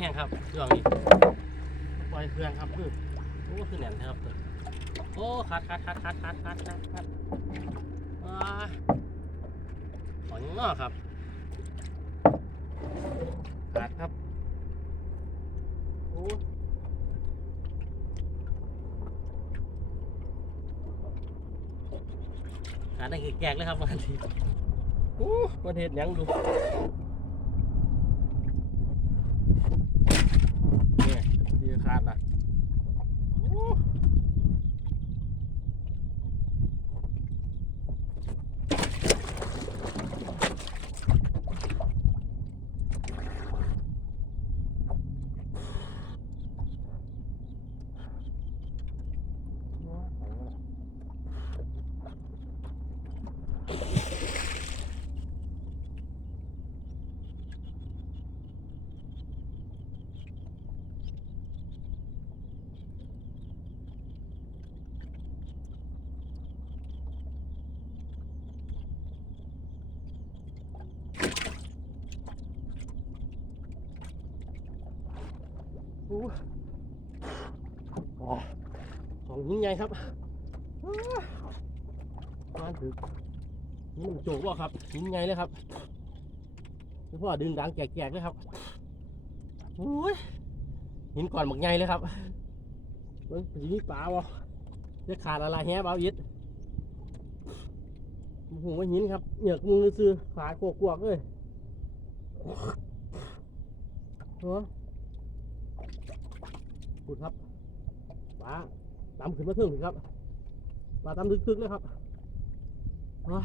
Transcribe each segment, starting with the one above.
หลแห้งครับช่วงนี้ปล่อยเพื่อนครับคือโอ้คือแน่นครับโอ้คัดคัดคัดคัดคัดคัดคัดคัดว้าขอยังนอกครับขาดครับโอ้ขาดได้แกกเลยครับวันนี้โอ้ประเทศยังดู ขาดละ ของหินใหญ่ครับอ้ามาถึงนี่มันโจกว่าครับหินใหญ่เลยครับพี่พ่อดึงดังแกกๆเลยครับโอ้ยหินก่อนหมักใหญ่เลยครับเฮ้ยสีปลาวะจะขาดอะไรแฮะเบาอิดโอ้โหว่าหินครับเหยือกมึงซื้อขาดกวกๆเลยโอ้ ขุดครับปลาตำขึ้นมาถึงครับปลาตำลึกๆเลยครับว้า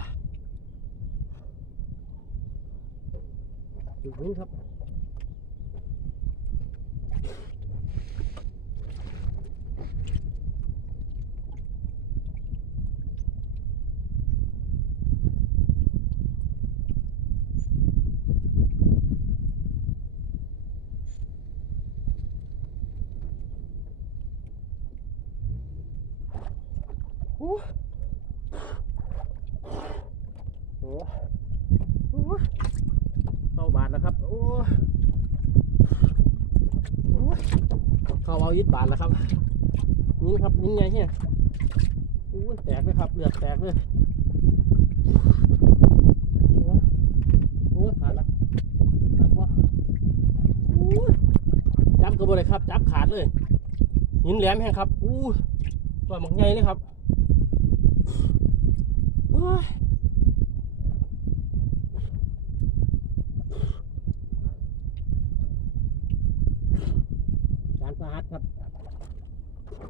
ถึงนี้ครับ โอ้โหเข้าบาทแล้วครับ โอ้เข้าเอายิดบาทแล้วครับ นี่ครับนี่ไงเนี่ยโอ้ยแตกเลยครับเลือดแตกเลยโอ้ยขาดแล้วขาดวะโอ้ยจับกระบอกเลยครับ จับขาดเลยหินแหลมแห้งครับ อู้ตัวหมักใหญ่เลยครับ การสาหัสครับ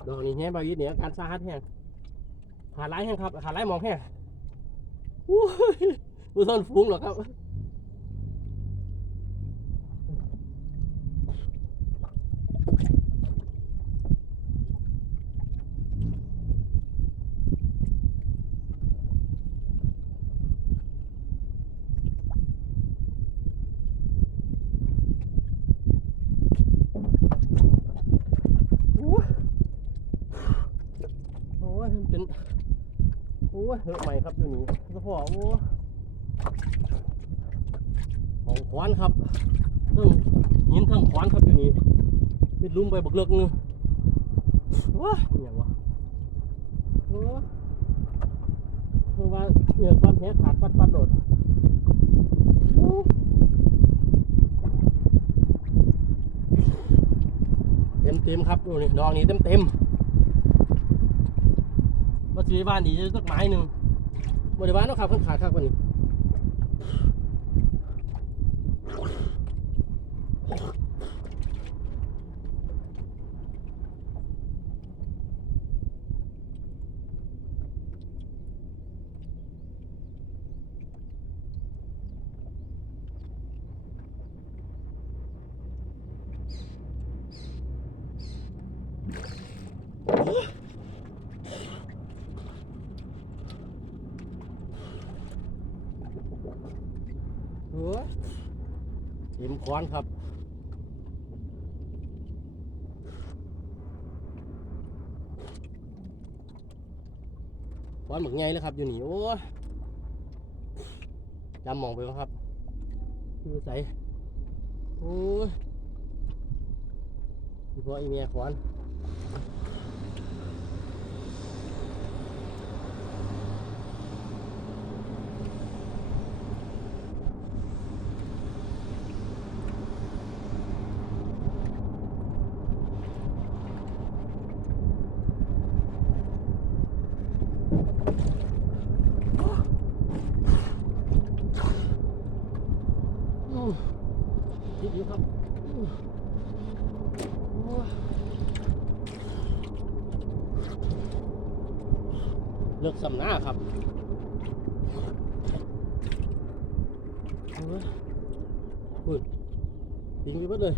ดอกนี้แห้งบายีเหนียการสาหัสแห้งขาไล่แห้งครับขาไล่มองแห้งโอ้ยบุษนฟุ้งหรอครับ โอ้ยโอ้ยมั นเป็นโอ้ยเหอะใหม่ครับอยู่นี่ก็พอโอ้ของขวานครับเทั้งหินทั้งขวานครับอยู่นี่เป็นลุมไปบักเลิกนึงว้าอย่างวะโอ้ยเพราะว่าเหนือความแห้ขาดปัดปัดโดดเต็มเต็มครับดูนี่ดอกนี้เต็มเต็ม มาซื้อบ้านดีกต้นไม้หนึ่งบริวารต้องขับขึ้นขาข้างบนนี้ ควอนครับควอนหมึกไงเลยครับ อยู่นี่โอ้ยำมองไปวะครับคือใสโอ้ยอีพ่ออีเมียควานอืมดีดีครับอืมโอ้ยเลือกสำ น้าครับโอ้ยอุ้ยทิ้งไปหมดเลย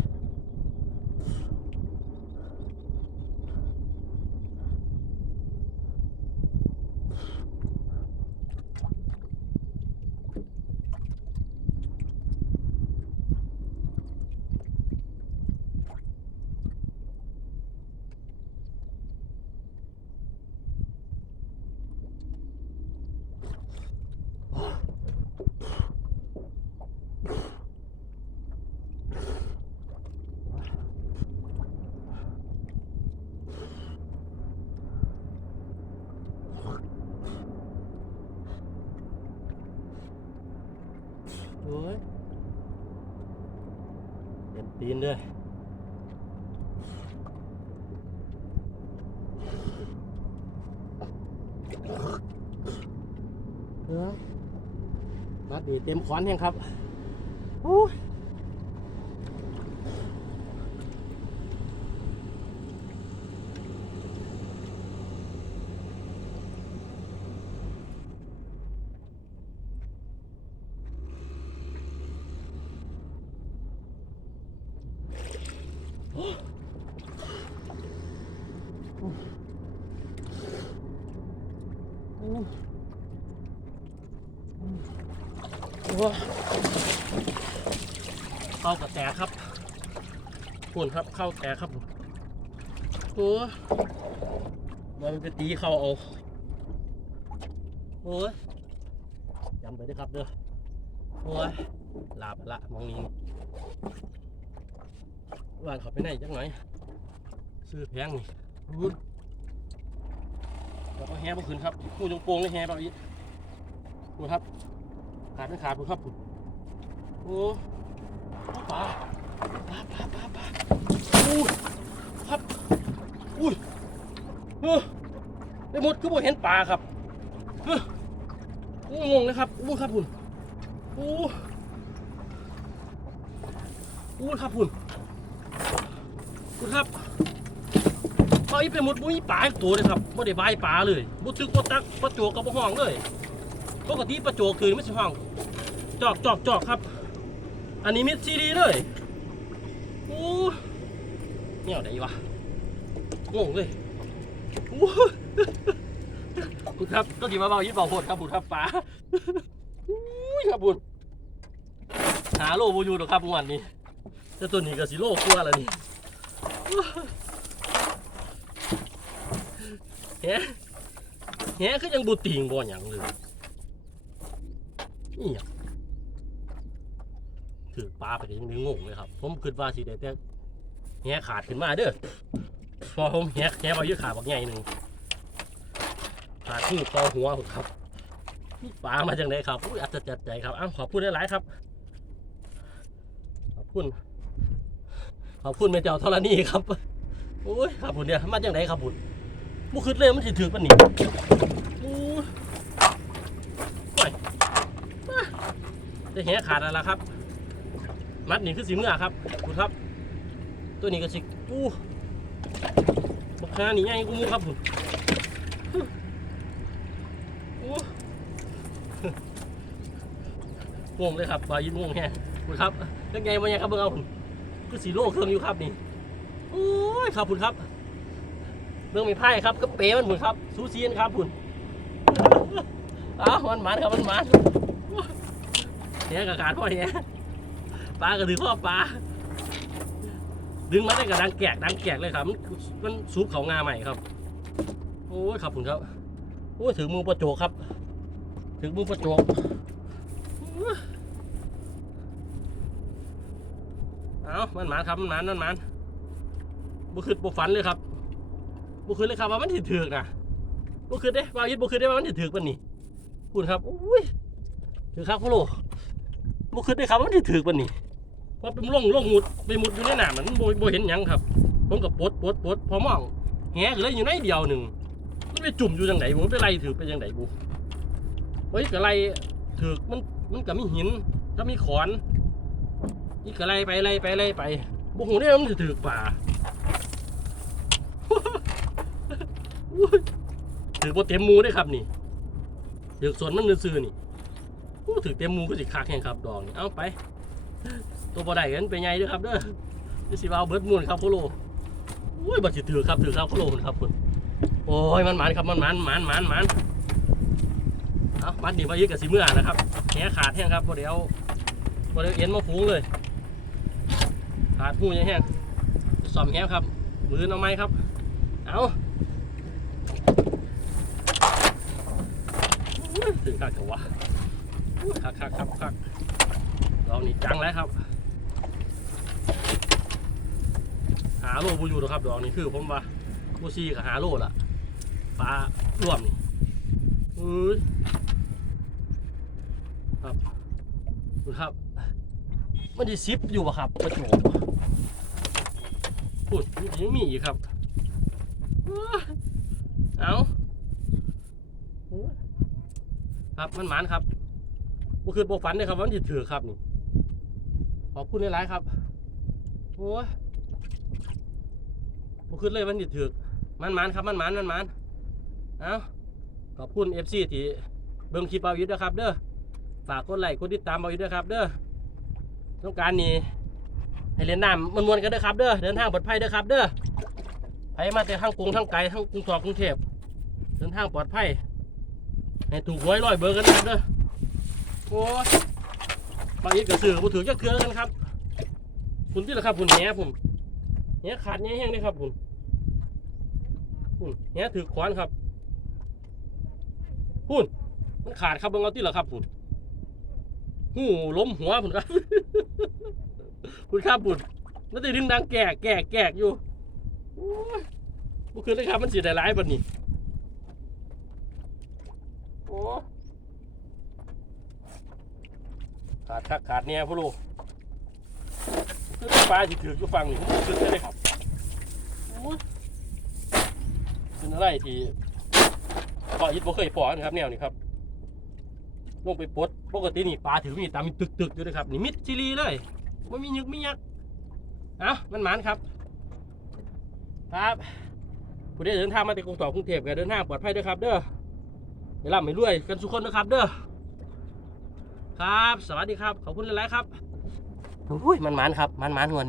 โอ้ย ปีนด้วยเออมัดดีเต็มขอนยังครับอู้ โอ้ยโอ้ยเข้ากระแตครับคุณครับเข้าแตกครับโอ้มันจะตีเข้าเอาโอ้ยจำไปด้วยครับเด้อโอ้ยลาบละมองนี้วางเขาไปไหนจังหน่อยซื้อแพงนี่ อุ๊ยแล้วก็แฮบ่ขึ้นครับผู้จงโปงเลยแฮแบบนี้ดูครับ ขาดไม่ขาดดูครับโอ้ปลาปลาปลาปลาปลาอู้ครับอุ้ยเออได้หมดคือบ่เห็นปลาครับเอองงเลยครับอู้ครับคุณอู้อู้ครับคุณคุณครับ เอาอีไปหมดบ่มีปลาอีกตัวเลยครับบ่ได้บายปลาเลยบ่ตึกบ่ตักบ่โจกกับบ่ห้องเลยปกติประโจกคืนไม่ใช่ห้อง จอกจอกจอกครับ อันนี้มิดซีดีเลยโอ้เนี่ยวไหนวะงงเลยโอ้คุณครับก็ดีมาเบายิ่งเบาโหดครับบุญครับฟ้าอุ้ยครับบุญหาโลบูยูหรอครับวันนี้แต่ตัวนี้ก็สิโลกลัวแล้วนี่ แฮะแฮะคือยังบูติงบ่หยังเลยนี่หยังถือปลาไปถึงนึงงงเลยครับ ผมคิดว่าสิได้แต่แหขาดขึ้นมาเด้อพอผมแหแหเอาเยอะขาดบักใหญ่หนึ่งขาดที่ต่อหัวผมครับนี่ปลามาจากไหนครับอุ้ยอัศจรรย์ใจครับอ้าวขอบคุณหลายครับ ขอบคุณ ขอบคุณแม่เจ้าธรณีครับ โอ้ยครับบุญเนี่ยมาจากไหนครับบุญ บุคืดเลยมันสิถือปะนี่โอ้ยจะแหขาดแล้วล่ะครับ มัดนี่คือสีเมื่อครับคุณครับ ตัวนี้ก็สิอู้บักฮานี่ใหญ่กูมูครับคุณอู้งงเลยครับบายินงงแฮะคุณครับเรื่องไงมาเนี่ยครับเบิ่งเอาคุณคือสีโลเครื่องอยู่ครับนี่โอ้ยครับคุณครับ เรื่องมีไพ่ครับก็เป๋มันคุณครับซูซีนครับคุณอ้าวมันหมันครับมันหมันเนี่ยกระการพ่อเนี่ยปลากระถือพ่อปลาดึงมาได้กระดังแกกดังแกกเลยครับ มันซุปเขางาใหม่ครับ โอ้ยครับผมครับโอ้ยถึงมือประโจกครับ ถึงมือประโจกเอามันหมานครับมันหมานมันหมานบบ่คืดบ่ฝันเลยครับ บ่คืดเลยครับว่ามันสิถึกนะบ่คืดเด้ว่าอีทบ่คืดได้ว่ามันสิถึกปานนี้คุณครับอุ้ยถึกครับพ่อโลบ่คืดได้ครับว่ามันสิถึกปานนี้เพราะเป็นลงลงหมุดไปหมุดอยู่ในหน้ำมันโบ่บ่เห็นยังครับ ผมก็ปดปดปดพอมองแหก็เลยอยู่ในเดียวหนึ่งมันไปจุ่มอยู่จังไดบ่มันไปไล่ถึกไปจังไดบุเฮ้ยก็ไล่ถึกมันมันก็มีหินก็มีขอนนี่ก็ไล่ไปไล่ไปไล่ไปบุหูเนี่ยมันถือป่า อุ้ย ถือโปเต็มมูได้ครับนี่ถือส่วนมันซื่อนี่ถือเต็มมูก็สิคักแห่งครับดอกนี่เอาไป ตัวบ่ได้กันไปไงด้อครับเด้อนี่สิเอาเบิร์ดมูลครับโคโลอุ้ยบัดสิถือครับถือครับโคโลครับคุณโอ้ยมันหมันครับมันหมันหมันหมันหมันเอามัดนี่มายึดกับสีเมื่อนะครับแหขาดแห้งครับบ่เดี๋ยวบ่เดี๋ยวเอ็นมาฟูงเลย ขาดหูยังแห้งสอมแห้งครับ มือเอาไหมครับ เอาอุ๊ย ถึงคักเถอะวะคักคักคักคักเรานี่จังแล้วครับ หาโลบูยู่หรอกครับดอกนี้คือผมว่าบูซีกับหาโลล่ะปลาร่วมนี่อุ้ยครับดูครับ มันดีซิปอยู่ปะครับประโจบพูดยังมีอีกครับว้าเอาโอ้ ครับมันหมานครับบ่คือบ่ฝันเลยครับว่ามันจะถือครับนี่ขอบคุณหลายๆครับโอ้ยบ่คือเลยมันจะถือมันหมานครับมันหมานมันหมานเอาขอบคุณ FC ที่เบิ่งคลิปเอาอยู่ด้วยครับ เด้อฝากกดไลค์กดติดตามเอาอยู่ด้วยครับ เด้อต้องการนี่ให้เล่นน้ำมันมวนกันเด้อครับเด้อเดินทางปลอดภัยเด้อครับเด้อไปมาแต่ทั้งกรุงทั้งไกลทั้งกรุงทองกรุงเทพเดินทางปลอดภัย ให้ถูกหวยร้อยเบอร์กันนะครับเด้อโอ้ยบางทีกระสือผู้ถือจะเครือกันครับคุณที่ละครับคุณแหนผมแหนขาดแหนแห้งเลยครับคุณคุณแหนถือขวานครับคุณมันขาดครับเบิ่งเอาที่ละครับคุณหูล้มหัวผมครับคุณครับบุญแล้วตีดินดังแก่แก่แก่อยู่โอ้ยบุคือเลยครับมันเสีได้ร้ายบัดนี้ โอ้ขาดคักขาดเนี่ยพ่อลูกคือปลาที่ถืออยู่ฟังนี่ผมขึ้นได้เลยครับโอ้ยเป็นอะไรที่ปล่อยยิดบ่เคยปล่อยนะครับแนวนี้ครับลงไปปดปกตินี่ปลาถือมีดตามมีตึกๆอยู่เลยครับนี่มิดชิลีเลยไม่มียึกไม่ยักเอ้ามันหมานครับ ครับผู้ใดเดินทางมาจากกรุงเทพกรุงเทพก็เดินทางปลอดภัยด้วยครับ เด้อ เดี๋ยวร่ำให้รวยกันทุกคนนะครับ เด้อครับ สวัสดีครับ ขอบคุณหลายๆครับโอ้ยมันมันครับมันมันหัวนี่